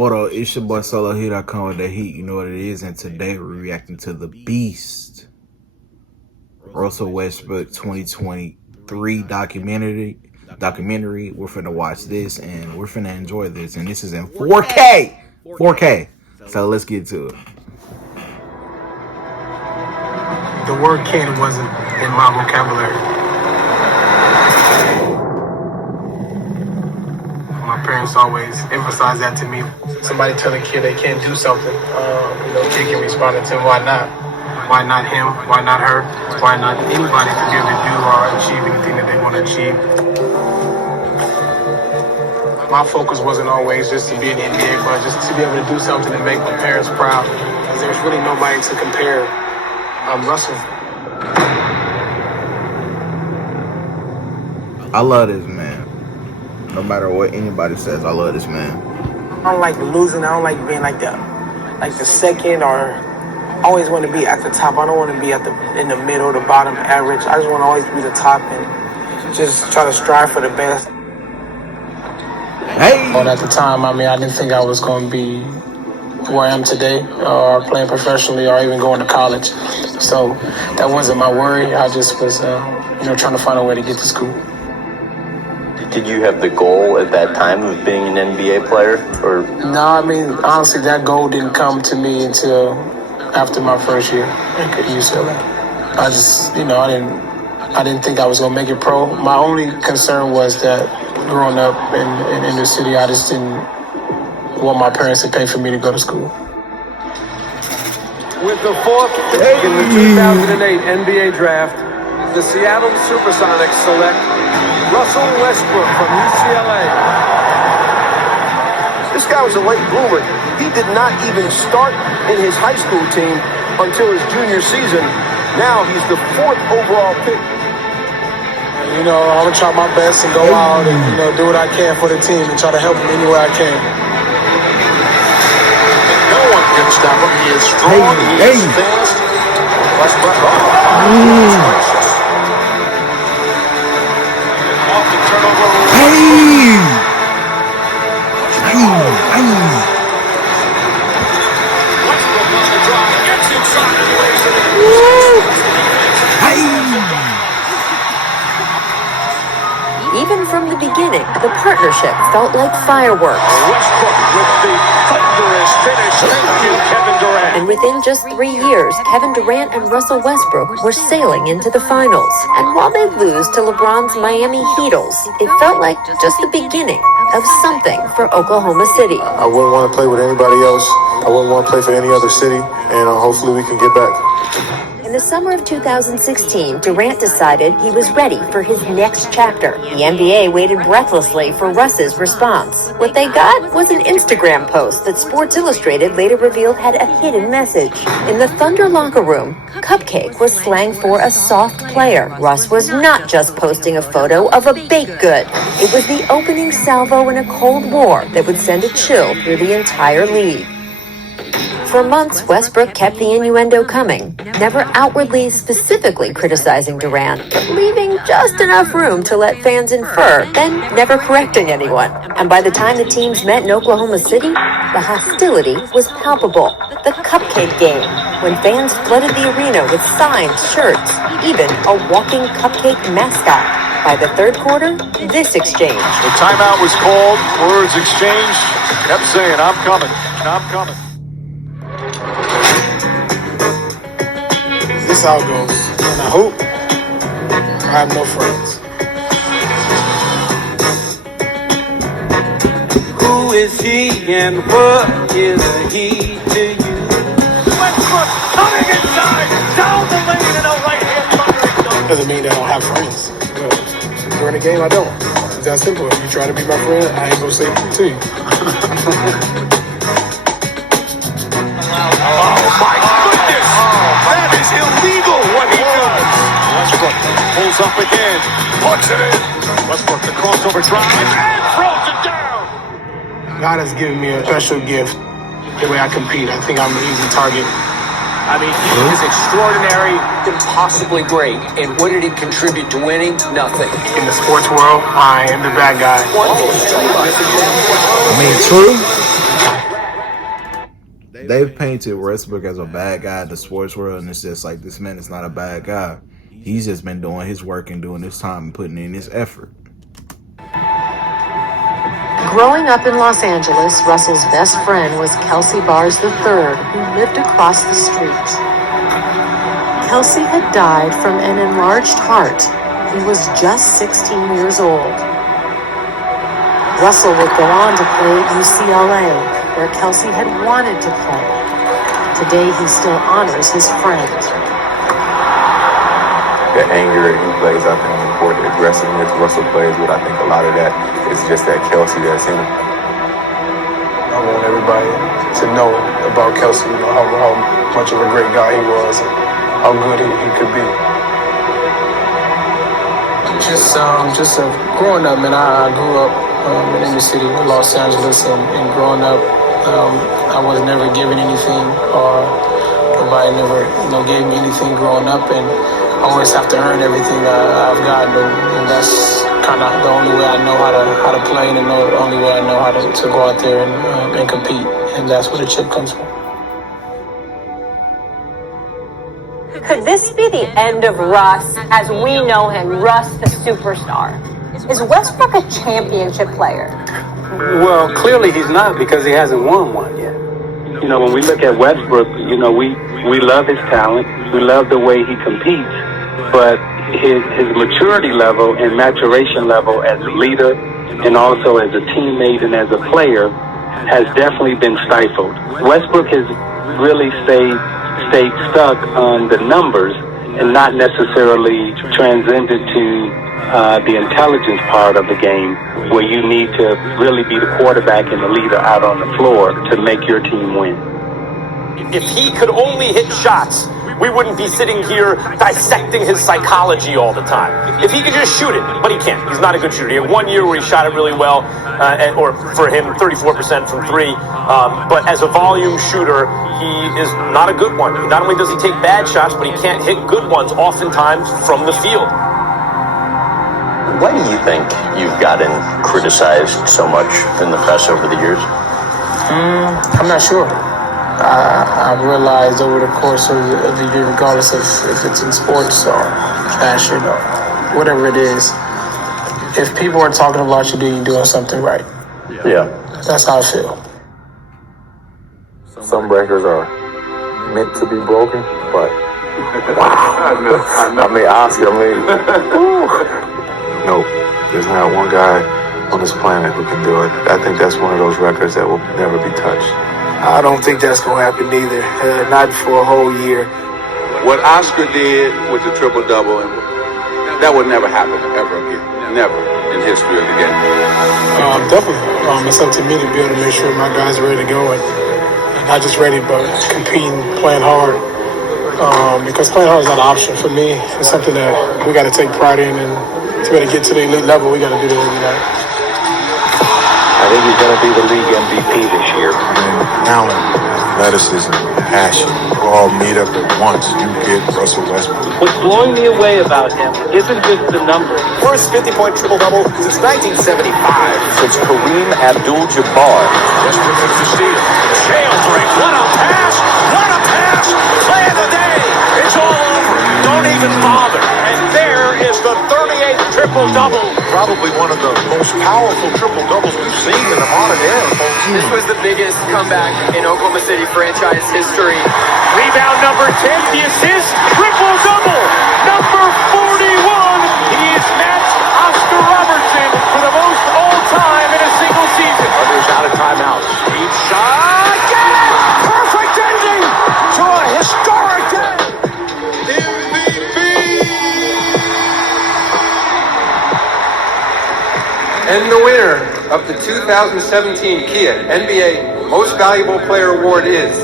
What up? It's your boy Solo Heat. I come with the heat. You know what it is. And today we're reacting to the Beast, Russell Westbrook 2023 documentary. We're finna watch this and we're finna enjoy this. And this is in 4K. 4K. So let's get to it. The word kid wasn't in my vocabulary. My parents always emphasized that to me. Somebody tell a kid they can't do something, kid can respond to why not? Why not him? Why not her? Why not anybody to be able to do or achieve anything that they want to achieve? My focus wasn't always just to be in the NBA, but just to be able to do something and make my parents proud. Because there's really nobody to compare. Russell. I love this man. No matter what anybody says, I love this man. I don't like losing. I don't like being like the second, or I always want to be at the top. I don't want to be in the middle, the bottom, average. I just want to always be the top and just try to strive for the best. Hey. But at the time, I didn't think I was going to be where I am today, or playing professionally, or even going to college. So that wasn't my worry. I just was, trying to find a way to get to school. Did you have the goal at that time of being an NBA player, or? No, honestly, that goal didn't come to me until after my first year at UCLA. I just, I didn't think I was gonna make it pro. My only concern was that growing up in the city, I just didn't want my parents to pay for me to go to school. With the fourth pick in the 2008 NBA draft, the Seattle Supersonics select Russell Westbrook from UCLA. This guy was a late bloomer. He did not even start in his high school team until his junior season. Now he's the 4th overall pick. I'm gonna try my best and go out and do what I can for the team and try to help them any way I can. No one can stop him. He is strong. He is fast. Westbrook. Precious. Off the turnover. Westbrook on the drive. Gets inside and lays it in. Even from the beginning, the partnership felt like fireworks. Westbrook with the thunderous finish. Thank you, Kevin Durant. And within just 3 years, Kevin Durant and Russell Westbrook were sailing into the finals. And while they lose to LeBron's Miami Heatles, it felt like just the beginning of something for Oklahoma City. I wouldn't want to play with anybody else. I wouldn't want to play for any other city, and hopefully we can get back. In the summer of 2016, Durant decided he was ready for his next chapter. The NBA waited breathlessly for Russ's response. What they got was an Instagram post that Sports Illustrated later revealed had a hidden message. In the Thunder locker room, cupcake was slang for a soft player. Russ was not just posting a photo of a baked good. It was the opening salvo in a Cold War that would send a chill through the entire league. For months, Westbrook kept the innuendo coming, never outwardly specifically criticizing Durant, but leaving just enough room to let fans infer, then never correcting anyone. And by the time the teams met in Oklahoma City, the hostility was palpable. The cupcake game, when fans flooded the arena with signs, shirts, even a walking cupcake mascot. By the third quarter, this exchange. The timeout was called, words exchanged, kept saying, I'm coming, I'm coming. This is how it goes. And I hope I have no friends. Who is he and what is he to you? Westbrook coming inside, down the lane in a right-hand thundering. Doesn't mean I don't have friends. During the game, I don't. It's that simple. If you try to be my friend, I ain't gonna say it to you. Oh my goodness! That is illegal what he does! Westbrook pulls up again, puts it in. Westbrook, the crossover drive, and throws it down! God has given me a special gift. The way I compete, I think I'm an easy target. He is extraordinary, impossibly great. And what did he contribute to winning? Nothing. In the sports world, I am the bad guy. True. they've painted Westbrook as a bad guy in the sports world, and it's just like, this man is not a bad guy. He's just been doing his work and doing his time and putting in his effort. Growing up in Los Angeles, Russell's best friend was Kelsey Bars III, who lived across the street. Kelsey had died from an enlarged heart. He was just 16 years old. Russell would go on to play at UCLA, where Kelsey had wanted to play. Today, he still honors his friend. The anger he plays, I think, or the aggressiveness Russell plays with, I think a lot of that is just that Kelsey that's in him. I want everybody to know about Kelsey, you know, how much of a great guy he was and how good he could be. Just growing up, man, I grew up in the city of Los Angeles, and growing up, I was never given anything, or nobody never, gave me anything growing up, and I always have to earn everything I've gotten, and that's kind of the only way I know how to play, and the only way I know how to go out there and compete, and that's where the chip comes from. Could this be the end of Russ as we know him, Russ the superstar? Is Westbrook a championship player? Well, clearly he's not, because he hasn't won one yet. You know, when we look at Westbrook, we love his talent. We love the way he competes. But his maturity level and maturation level as a leader and also as a teammate and as a player has definitely been stifled. Westbrook has really stayed stuck on the numbers and not necessarily transcended to the intelligence part of the game, where you need to really be the quarterback and the leader out on the floor to make your team win. If he could only hit shots, we wouldn't be sitting here dissecting his psychology all the time. If he could just shoot it, but he can't. He's not a good shooter. He had 1 year where he shot it really well, or for him, 34% from three. But as a volume shooter, he is not a good one. Not only does he take bad shots, but he can't hit good ones, oftentimes from the field. Why do you think you've gotten criticized so much in the press over the years? I'm not sure. I've realized over the course of the year, regardless of if it's in sports or fashion or whatever it is, if people are talking about you, then you're doing something right. Yeah. That's how I feel. Some breakers are meant to be broken, but wow. No, there's not one guy on this planet who can do it. I think that's one of those records that will never be touched. I don't think that's going to happen either, not for a whole year. What Oscar did with the triple-double, that would never happen ever again. Never in history of the game. Definitely. It's up to me to be able to make sure my guys are ready to go, and not just ready, but competing, playing hard. Because playing hard is not an option for me. It's something that we got to take pride in, and to be able to get to the elite level, we got to do that every night. I think he's going to be the league MVP this year. Talent, athleticism, passion, all meet up at once. You get Russell Westbrook. What's blowing me away about him isn't just the numbers. First 50-point triple-double since 1975. It's Kareem Abdul-Jabbar. Westbrook with the steal. Jailbreak. What a pass! What a pass! Play of the day! It's all over. Don't even bother. And there is the 38th triple-double. Probably one of the most powerful triple-doubles we've seen in a modern era. This was the biggest comeback in Oklahoma City franchise history. Rebound number 10, the assist, triple-double. Number 41, he has matched Oscar Robertson for the most all-time in a single season. Others out of timeouts. Deep shot. Get it! Perfect ending to a historic day. MVP! And the winner of the 2017 Kia NBA Most Valuable Player Award is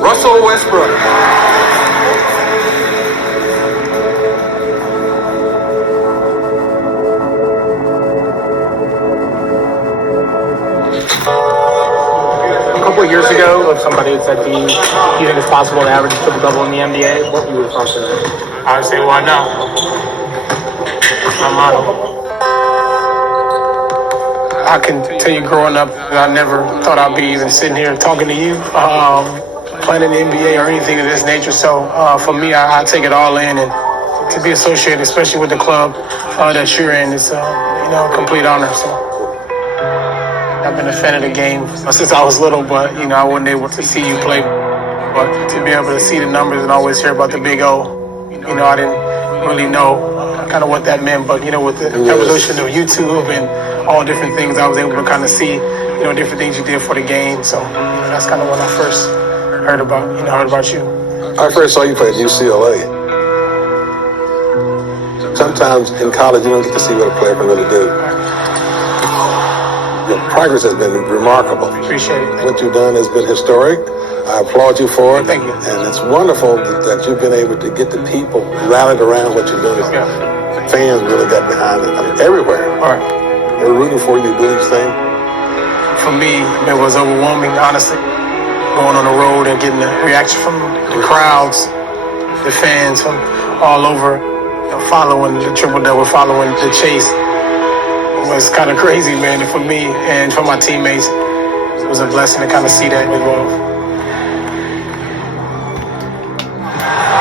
Russell Westbrook. A couple of years ago, if somebody had said to you, you think it's possible to average a triple-double in the NBA, what would you respond to that? I would say, why not? It's my motto. I can tell you growing up, I never thought I'd be even sitting here talking to you, playing in the NBA or anything of this nature. So for me, I take it all in, and to be associated, especially with the club that you're in, it's a complete honor. So I've been a fan of the game since I was little, but I wasn't able to see you play. But to be able to see the numbers and always hear about the Big O, I didn't really know kind of what that meant. But with the evolution of YouTube and all different things, I was able to kind of see different things you did for the game. So that's kind of when I first heard about you. I first saw you play at UCLA. Sometimes in college you don't get to see what a player can really do. Your progress has been remarkable. Appreciate it. What you've done has been historic. I applaud you for it. Thank you. And it's wonderful that you've been able to get the people rallied around what you're doing. The fans really got behind it. I mean, everywhere. All right. They're rooting for you to do this thing. For me, it was overwhelming, honestly. Going on the road and getting the reaction from the crowds, the fans from all over, following the triple-double, following the chase. It was kind of crazy, man. And for me and for my teammates, it was a blessing to kind of see that evolve.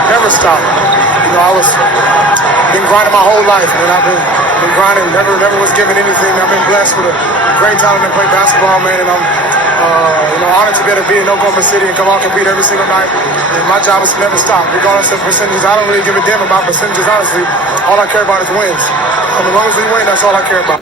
Never stop. I was been grinding my whole life, man. I've been grinding. Never was given anything. I've been blessed with a great talent to play basketball, man. And I'm honored to be able to be in Oklahoma City and come out and compete every single night. And my job is to never stop, regardless of percentages. I don't really give a damn about percentages, honestly. All I care about is wins. And as long as we win, that's all I care about.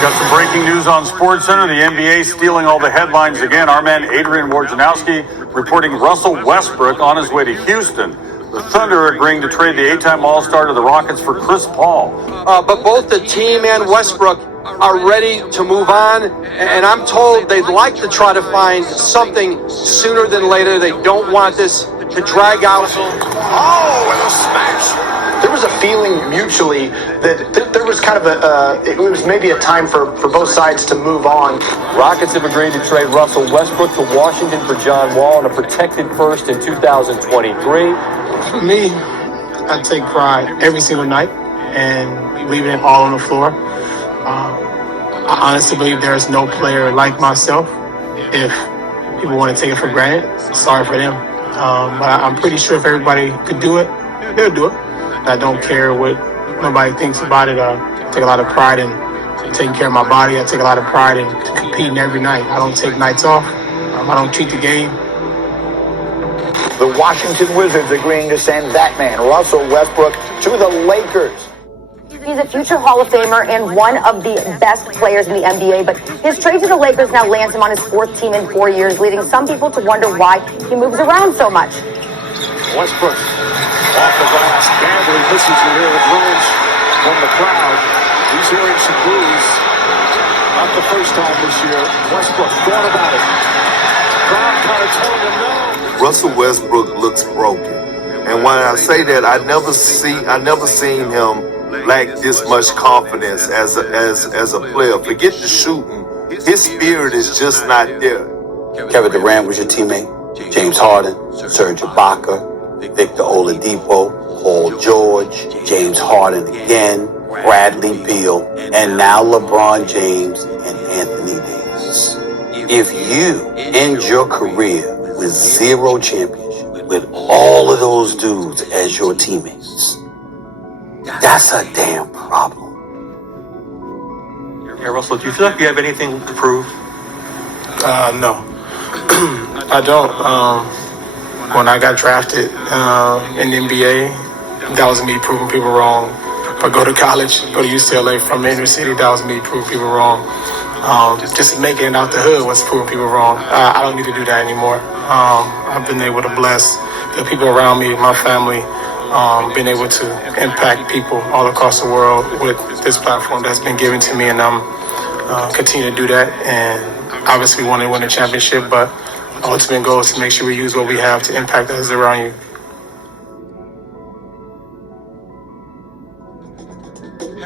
Got some breaking news on SportsCenter. The NBA stealing all the headlines again. Our man Adrian Wojnarowski reporting Russell Westbrook on his way to Houston. The Thunder agreeing to trade the 8-time All-Star to the Rockets for Chris Paul. But both the team and Westbrook are ready to move on, and I'm told they'd like to try to find something sooner than later. They don't want this to drag out. Oh, with a smash. There was a feeling mutually that there was kind of it was maybe a time for both sides to move on. Rockets have agreed to trade Russell Westbrook to Washington for John Wall and a protected first in 2023. For me, I take pride every single night and leaving it all on the floor. I honestly believe there's no player like myself. If people want to take it for granted, sorry for them. But I'm pretty sure if everybody could do it, they'll do it. I don't care what nobody thinks about it. I take a lot of pride in taking care of my body. I take a lot of pride in competing every night. I don't take nights off. I don't cheat the game. The Washington Wizards agreeing to send that man, Russell Westbrook, to the Lakers. He's a future Hall of Famer and one of the best players in the NBA, but his trade to the Lakers now lands him on his fourth team in 4 years, leading some people to wonder why he moves around so much. Westbrook off the glass, badly misses it here with Rose from the crowd. He's hearing some boos. Not the first time this year. Westbrook thought about it. Crowd kind of told him no. Russell Westbrook looks broken. And when I say that, I never seen him lack this much confidence as a player. Forget the shooting. His spirit is just not there. Kevin Durant was your teammate. James Harden, Serge Ibaka, Victor Oladipo, Paul George, James Harden again, Bradley Beal, and now LeBron James and Anthony Davis. If you end your career with 0 championship, with all of those dudes as your teammates, that's a damn problem. Yeah, Russell, do you feel like you have anything to prove? No. I don't. When I got drafted in the NBA, that was me proving people wrong. If I go to college, go to UCLA from the inner city, that was me proving people wrong. Just making it out the hood was proving people wrong. I don't need to do that anymore. I've been able to bless the people around me, my family, been able to impact people all across the world with this platform that's been given to me, and I'm continue to do that. And obviously we want to win a championship, but the ultimate goal is to make sure we use what we have to impact others around you.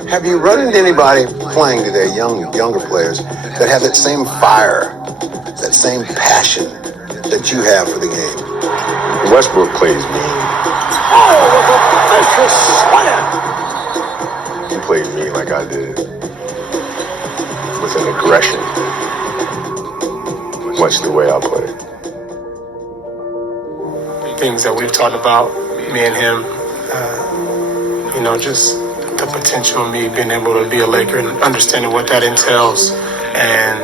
Have you run into anybody playing today, younger players, that have that same fire, that same passion that you have for the game? Westbrook plays mean. Oh, with a vicious slam. He plays mean like I did. with an aggression, much the way I play. Things that we've talked about, me and him, just the potential of me being able to be a Laker and understanding what that entails. And,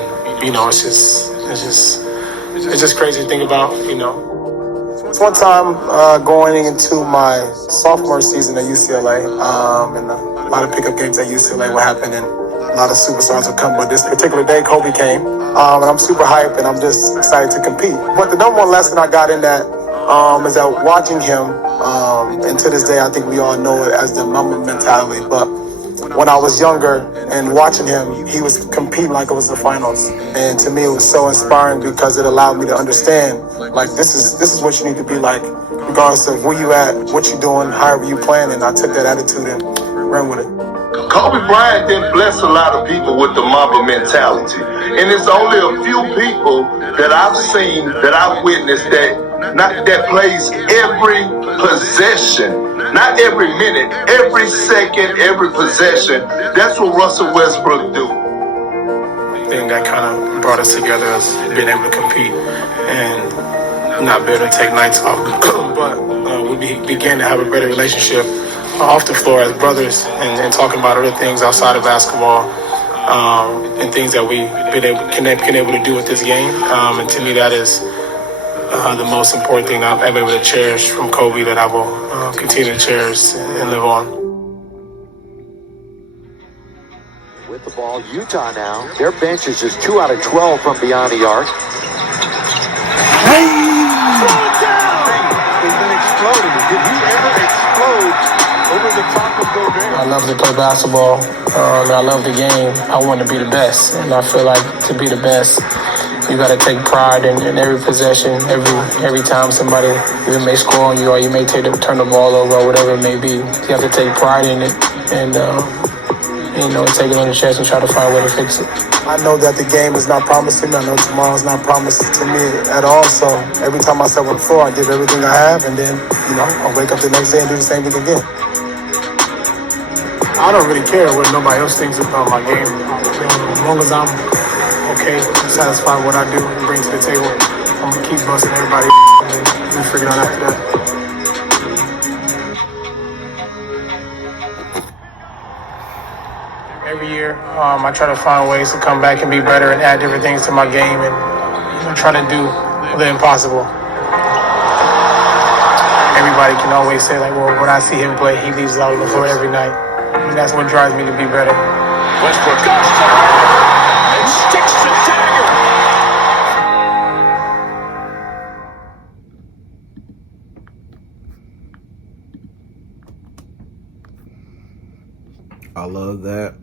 it's just crazy to think about, It's one time going into my sophomore season at UCLA, and a lot of pickup games at UCLA would happen, and a lot of superstars would come. But this particular day, Kobe came, and I'm super hyped, and I'm just excited to compete. But the number one lesson I got in that is that watching him, and to this day, I think we all know it as the Mamba mentality. But when I was younger and watching him, he was competing like it was the finals. And to me, it was so inspiring because it allowed me to understand, like, this is what you need to be like, regardless of where you at, what you doing, however you playing. And I took that attitude and ran with it. Kobe Bryant didn't bless a lot of people with the Mamba mentality. And it's only a few people that I've seen, that I've witnessed that plays every possession, not every minute, every second, every possession. That's what Russell Westbrook do. The thing that kind of brought us together is being able to compete and not be able to take nights off. But we began to have a better relationship off the floor as brothers and talking about other things outside of basketball, and things that we've been able to do with this game. And to me, that is the most important thing that I'm able to cherish from Kobe, that I will continue to cherish and live on. With the ball, Utah now. Their bench is just 2 out of 12 from beyond the arc. They've been exploding. Did he ever explode over the top of Gobert? I love to play basketball. I love the game. I want to be the best. And I feel like to be the best, you got to take pride in every possession, every time somebody may score on you, or you may turn the ball over, or whatever it may be. You have to take pride in it and take it on the chest and try to find a way to fix it. I know that the game is not promised to me. I know tomorrow's not promised to me at all. So every time I step on the floor, I give everything I have, and then I'll wake up the next day and do the same thing again. I don't really care what nobody else thinks about my game. As long as I'm okay and satisfied with what I do and bring to the table, I'm gonna keep busting everybody, and then we'll figure it out after that. Every year, I try to find ways to come back and be better and add different things to my game, and try to do the impossible. Everybody can always say, like, well, when I see him play, he leaves it out on the floor every night. And that's what drives me to be better. Westbrook goes to the rim and sticks the dagger. I love that.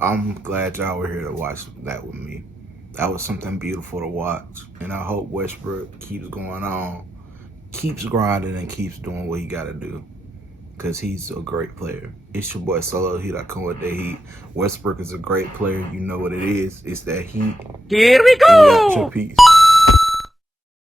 I'm glad y'all were here to watch that with me. That was something beautiful to watch. And I hope Westbrook keeps going on, keeps grinding, and keeps doing what he got to do. Because he's a great player. It's your boy Solo Heat. I come with the heat. Westbrook is a great player. You know what it is. It's that heat. Here we go. And we out. Peace.